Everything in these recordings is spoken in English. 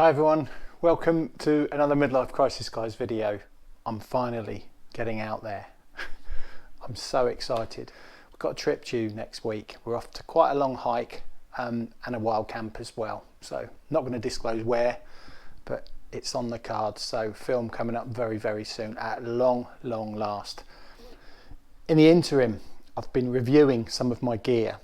Hi everyone, welcome to another midlife crisis guys video. I'm finally getting out there. I'm so excited. We've got a trip due next week. We're off to quite a long hike and a wild camp as well. So not going to disclose where, but it's on the cards. So film coming up very, very soon at long last. In the interim, I've been reviewing some of my gear.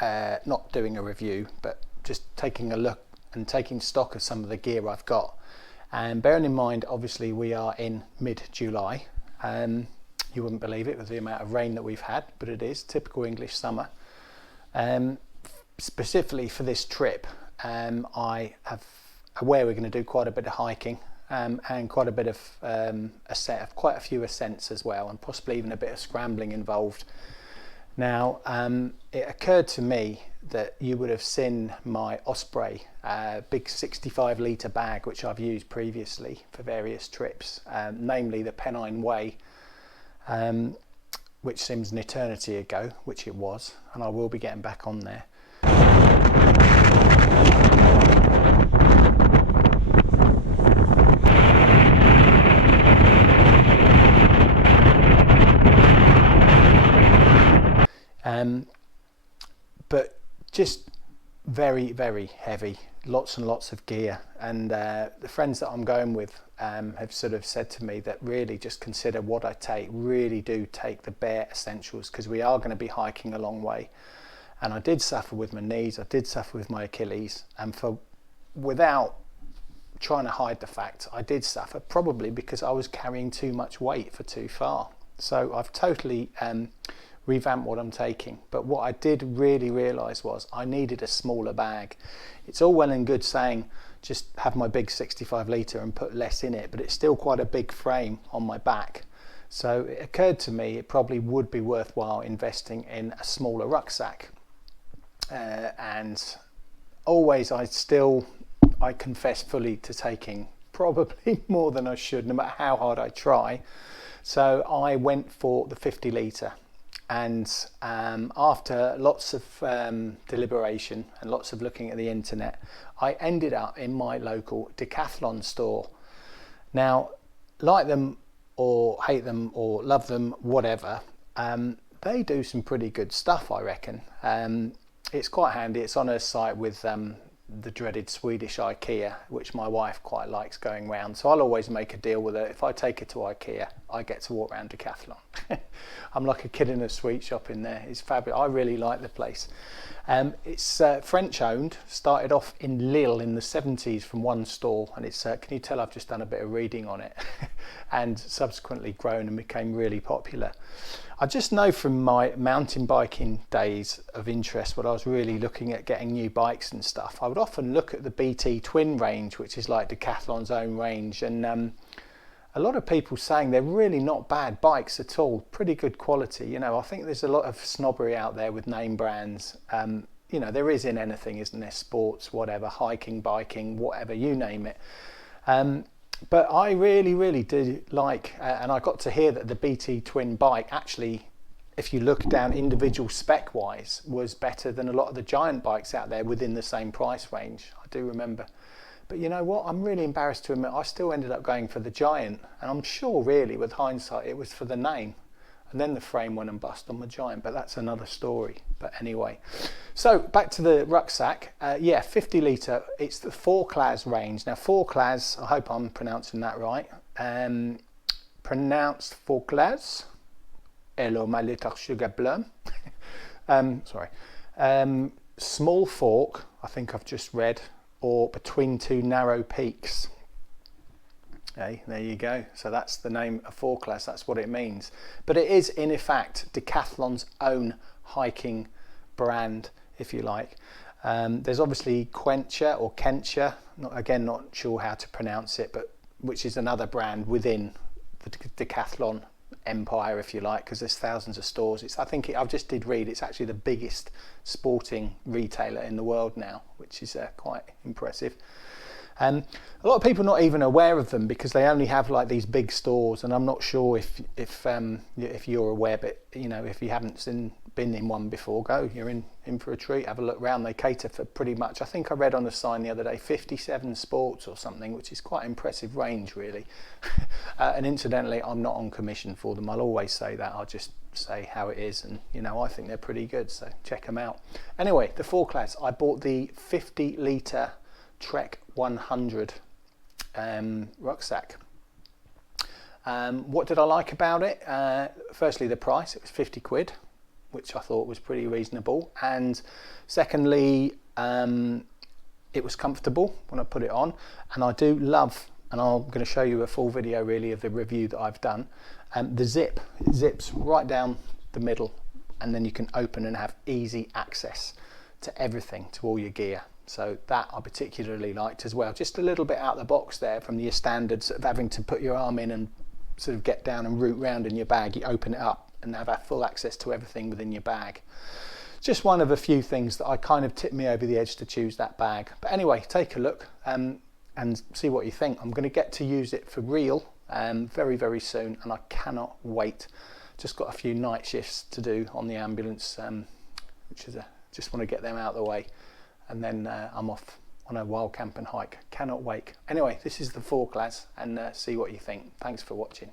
Not doing a review, but just taking a look and taking stock of some of the gear I've got, and bearing in mind obviously we are in mid-July. You wouldn't believe it with the amount of rain that we've had, but it is typical English summer. Specifically for this trip, I have aware we're going to do quite a bit of hiking and quite a bit of quite a few ascents as well, and possibly even a bit of scrambling involved. Now, it occurred to me that you would have seen my Osprey big 65 litre bag, which I've used previously for various trips, namely the Pennine Way, which seems an eternity ago, which it was, and I will be getting back on there. But just very, very heavy, lots and lots of gear, and the friends that I'm going with have sort of said to me that really just consider what I take, really do take the bare essentials, because we are going to be hiking a long way. And I did suffer with my knees, I did suffer with my Achilles, and without trying to hide the fact, I did suffer probably because I was carrying too much weight for too far. So I've totally revamp what I'm taking, but what I did really realise was I needed a smaller bag. It's all well and good saying just have my big 65 litre and put less in it, but it's still quite a big frame on my back. So it occurred to me it probably would be worthwhile investing in a smaller rucksack. And always I confess fully to taking probably more than I should, no matter how hard I try. So I went for the 50 litre. And after lots of deliberation and lots of looking at the internet, I ended up in my local Decathlon store. Now, like them or hate them or love them, whatever, they do some pretty good stuff, I reckon. It's quite handy. It's on a site with the dreaded Swedish IKEA, which my wife quite likes going round. So I'll always make a deal with her. If I take her to IKEA, I get to walk around Decathlon. I'm like a kid in a sweet shop in there. It's fabulous. I really like the place. It's French owned, started off in Lille in the 70s from one store, and it's can you tell I've just done a bit of reading on it and subsequently grown and became really popular. I just know from my mountain biking days of interest, when I was really looking at getting new bikes and stuff, I would often look at the BT Twin range, which is like Decathlon's own range, and a lot of people saying they're really not bad bikes at all, pretty good quality. You know, I think there's a lot of snobbery out there with name brands. You know, there is in anything, isn't there? Sports, whatever, hiking, biking, whatever, you name it. But I really do like, and I got to hear that the BT Twin bike actually, if you look down individual spec wise, was better than a lot of the giant bikes out there within the same price range. I do remember. But you know what, I'm really embarrassed to admit I still ended up going for the giant, and I'm sure really with hindsight it was for the name, and then the frame went and bust on the giant, but that's another story. But anyway, so back to the rucksack. Yeah, 50 litre, it's the Forclaz range. Now Forclaz, I hope I'm pronouncing that right, pronounced Forclaz. Hello my little sugar plum. Sorry. Small fork, I think I've just read, or between two narrow peaks. Okay, there you go. So that's the name of Forclaz, that's what it means. But it is in effect Decathlon's own hiking brand, if you like. There's obviously Quencher or Kencher, not sure how to pronounce it, but which is another brand within the Decathlon empire, if you like, because there's thousands of stores. I just did read it's actually the biggest sporting retailer in the world now, which is quite impressive. A lot of people are not even aware of them because they only have like these big stores, and I'm not sure if you're aware, but you know, if you haven't been in one before, go, you're in for a treat. Have a look round. They cater for pretty much, I think I read on the sign the other day, 57 sports or something, which is quite impressive range really. And incidentally, I'm not on commission for them. I'll always say that. I'll just say how it is, and you know, I think they're pretty good, so check them out. Anyway, the Forclaz, I bought the 50 litre Trek 100 rucksack. What did I like about it? Firstly, the price. It was 50 quid, which I thought was pretty reasonable. And secondly, it was comfortable when I put it on. And I do love, and I'm going to show you a full video really of the review that I've done, the zip. It zips right down the middle, and then you can open and have easy access to everything, to all your gear. So that I particularly liked as well. Just a little bit out of the box there from your standards of having to put your arm in and sort of get down and root round in your bag. You open it up and have full access to everything within your bag. Just one of a few things that I kind of tipped me over the edge to choose that bag. But anyway, take a look and see what you think. I'm going to get to use it for real very, very soon, and I cannot wait. Just got a few night shifts to do on the ambulance, which is just want to get them out of the way, and then I'm off on a wild camp and hike. Cannot wait. Anyway, this is the Forclaz, and see what you think. Thanks for watching.